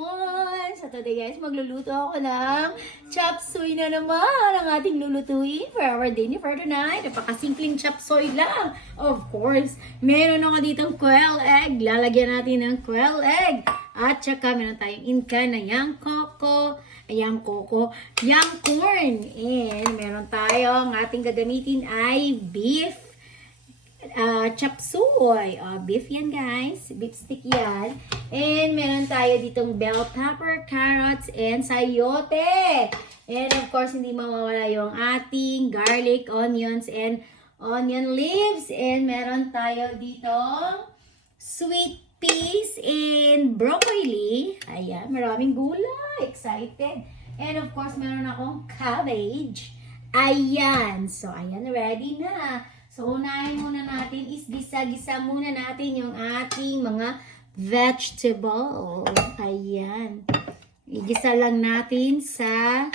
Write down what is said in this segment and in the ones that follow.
everyone! So today guys, magluluto ako ng chop suey na naman ang ating lulutuin for our dinner for tonight. Napakasimpleng chop suey lang. Of course, meron ako ditong quail egg. Lalagyan natin ng quail egg. At saka meron tayong inka na yang corn. And meron tayo, ang ating gagamitin ay beef chop suey. Beef yan guys. Beef stick yan. And meron tayo ditong bell pepper, carrots, and sayote. And of course, hindi mawawala yung ating garlic, onions, and onion leaves. And meron tayo ditong sweet peas and broccoli. Ayan, maraming gulay. Excited. And of course, meron akong cabbage. Ayan. So, ayan, ready na. So, unahin muna natin is gisa-gisa muna natin yung ating mga vegetable. Ayan. Igisa lang natin sa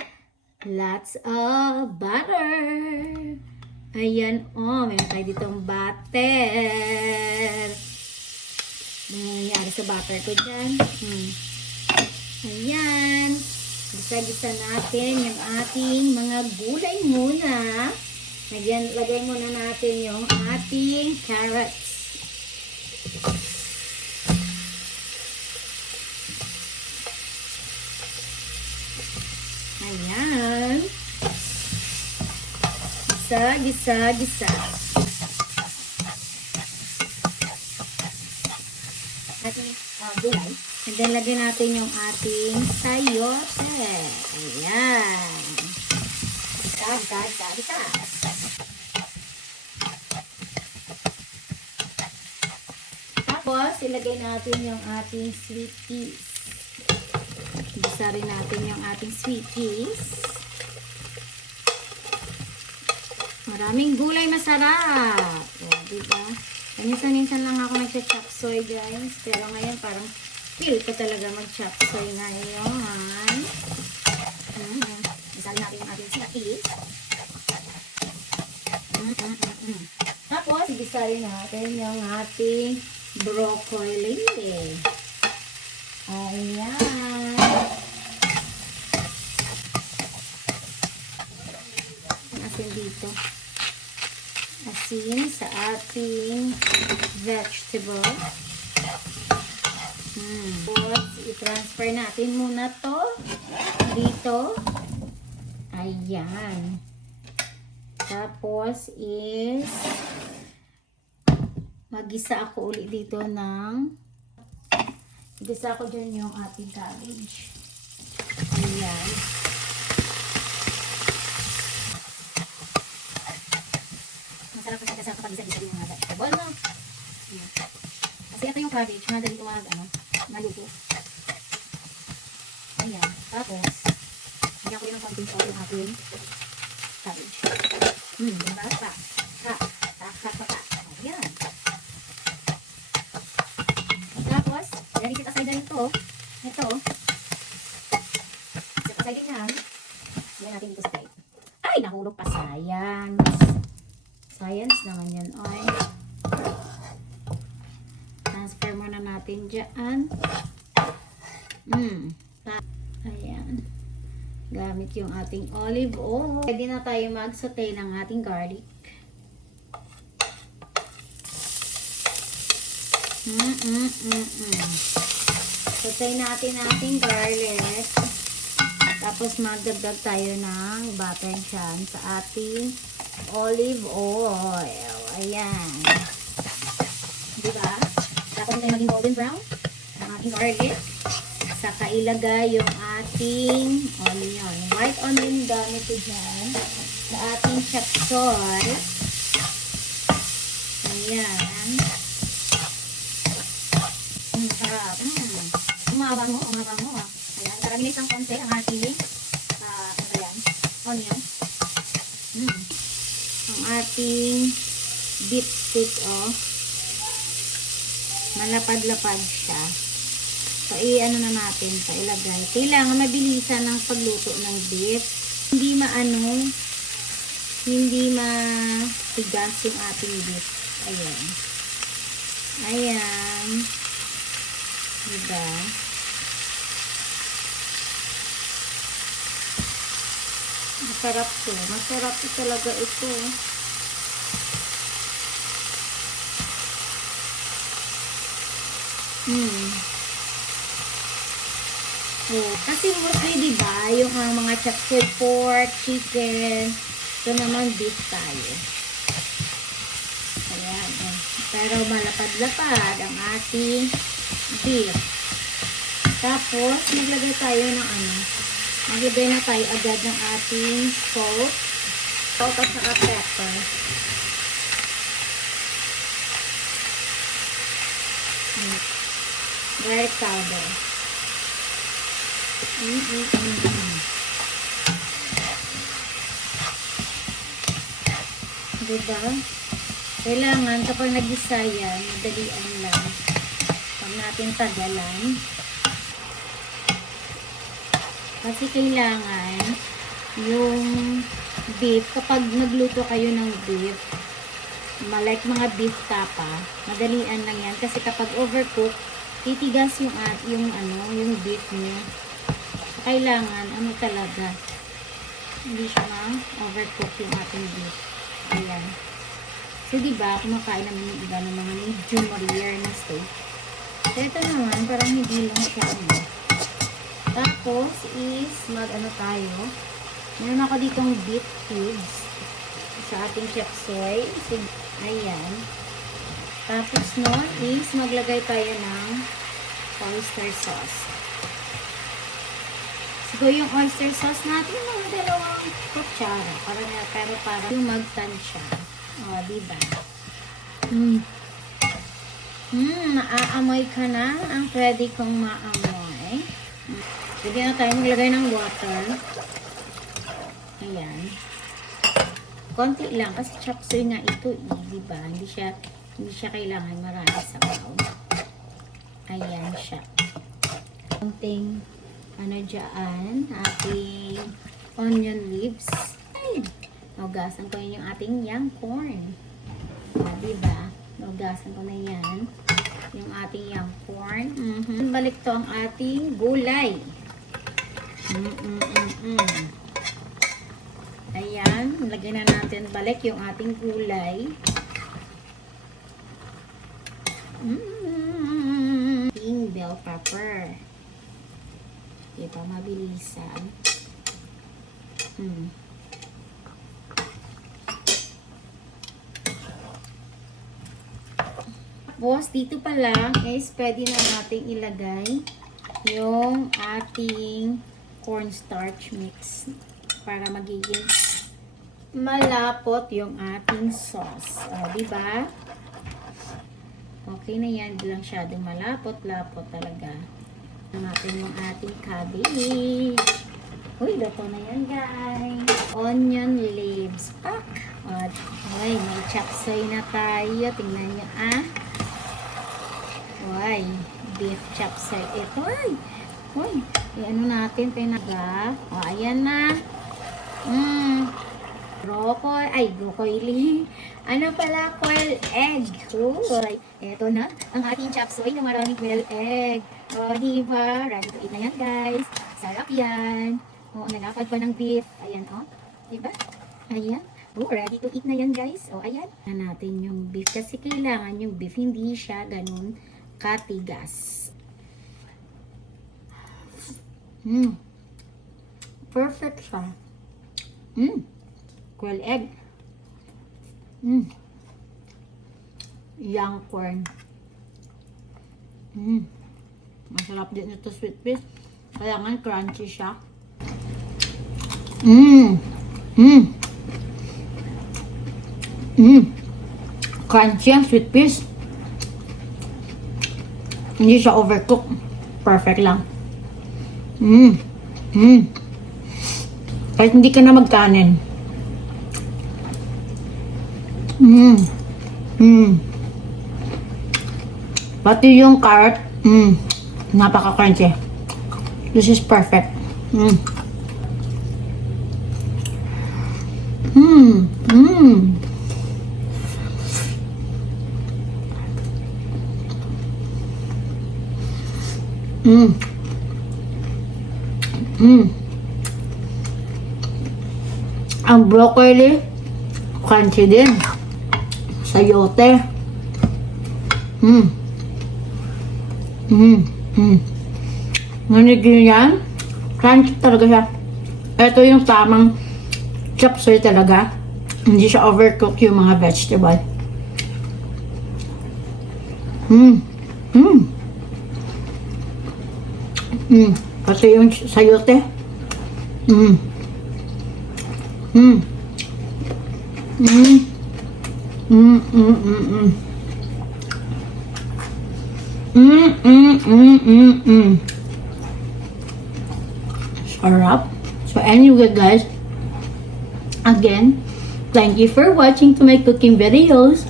lots of butter. Ayan. Oh, meron tayo ditong butter. Ano nangyari sa butter ko dyan? Ayan. Gisa-gisa natin yung ating mga gulay muna. Lagay muna natin yung ating carrots. Ayan. Gisa. Ating gulay. And then, lagyan natin yung ating sayote. Ayan. Gisa. Tapos, ilagay natin yung ating sweet peas. Gisa rin natin yung ating sweet peas. Maraming gulay, masarap. O, diba? Minsan-minsan lang ako nag-chop suey, guys. Pero ngayon, parang feel ko talaga mag-chop suey ngayon. Isali natin yung ating sweet peas. Tapos, igisa rin natin yung ating broccoli. Ayan. Asin dito. Asin sa ating vegetable. Tapos, i-transfer natin muna to dito. Ayan. Tapos is magisa ako ulit dito ng igisa ko dyan yung ating cabbage. Ayan. Masarap kasi kasama kapag isa-isa din yung mga vegetable, no? Ayan. Kasi ito yung cabbage, madali ito maluto. Ayan. Tapos, higyan ko rin ng konting salt yung ating cabbage. Diba? Ayan. Tapos, i-set aside na ito. Ito. Set aside din yan. Yan natin dito sa plate. Ay, nahulog pa. Science naman yan. Oy. Transfer muna natin dyan. Ayan. Gamit yung ating olive oil. Pwede na tayo mag-saute ng ating garlic. Saute natin ating garlic. Tapos magdagdag tayo ng butter dyan sa ating olive oil. Ayan. Diba? Tapos tayo maging golden brown ang ating garlic. Saka ilagay yung ating onion. White onion gamit ko dyan sa ating chop suey. Ayan. Sarap. Umabango. Ayan. Karamilis ng konti ang ating onion. Ang ating beef stick, malapad-lapad siya. So, i-ano na natin pa, ilagay. Kailangan mabilisan ng pagluto ng beef. Hindi matigas yung ating beef. Ayan. Diba? Masarap to. Masarap to talaga ito. Oh, kasi mostly diba, yung mga chapsuy pork, chicken, ito naman beef tayo. Ayan, oh. Pero malapad-lapad ang ating beef. Tapos, maglagay tayo ng maglagay na tayo agad ng ating salt at saka pepper. Garlic powder. Diba? Kailangan kapag nag-isa yan, madalian lang. Huwag natin tagalan. Kasi kailangan yung beef, kapag nagluto kayo ng beef, like mga beef tapa, madalian lang yan. Kasi kapag overcook, titigas yung beef niyo. Kailangan, talaga, hindi siya ma-overcook yung ating beef. Ayan. So, diba, kumakain naman yung iba ng mga medium rare na steak. So, ito naman, parang hindi lang siya Tapos, is, tayo. Meron ako ditong beef cubes sa ating chapsuy. So, ayan. Tapos, nun, is, maglagay tayo ng oyster sauce. So, yung oyster sauce natin, mga 2 kutsara. Pero para yung magtansya. O, diba? Maaamoy ka na ang pwede kong maamoy. Pwede na tayo maglagay ng water. Ayan. Konti lang kasi chapsuy nga ito, diba? Hindi siya kailangan marami sabaw. Ayan siya. Konting dyan, ating onion leaves. Ay! Naugasan ko yung ating young corn. Diba? Naugasan ko na yan. Yung ating young corn. Balik to ang ating gulay. Ayan. Lagyan na natin balik yung ating gulay. Pink bell pepper. Diba? Mabilisan. Tapos, dito pa lang is pwede na natin ilagay yung ating cornstarch mix para magiging malapot yung ating sauce. O, diba? Okay na yan. Hindi lang masyadong malapot-lapot talaga. Natin yung ating cabbage. Uy, luto na yan, guys. Onion leaves. Pak! At, uy, may chapsuy na tayo. Tingnan nyo, Uy, beef chapsuy. Ito, uy, ano natin, pinaga. O, ayan na. Broccoli. Ano pala, quail egg. Uy, eto na, ang ating chapsuy na maraming quail egg. O, diba? Ready to eat na yan, guys. Sarap yan. O, nalapad pa ng beef. Ayan, diba? Ayan. O, ready to eat na yan, guys. O, ayan. Na natin yung beef. Kasi kailangan yung beef, hindi siya ganun katigas. Perfect siya. Quail egg. Young corn. Masarap din ito, sweet fish. Kailangan crunchy siya. Crunchy ang sweet fish. Hindi siya overcooked. Perfect lang. Kahit hindi ka na magkanin. Pati yung carrot, napaka-crunchy. This is perfect. Ang broccoli, crunchy din. Sayote. Ngunit yun yan, crunchy talaga siya. Ito yung tamang chop suey talaga. Hindi siya overcook yung mga vegetable. Kasi yung sayote. Sarap. So anyway guys, again, thank you for watching to my cooking videos.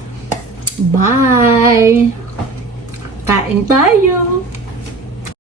Bye! Kain tayo!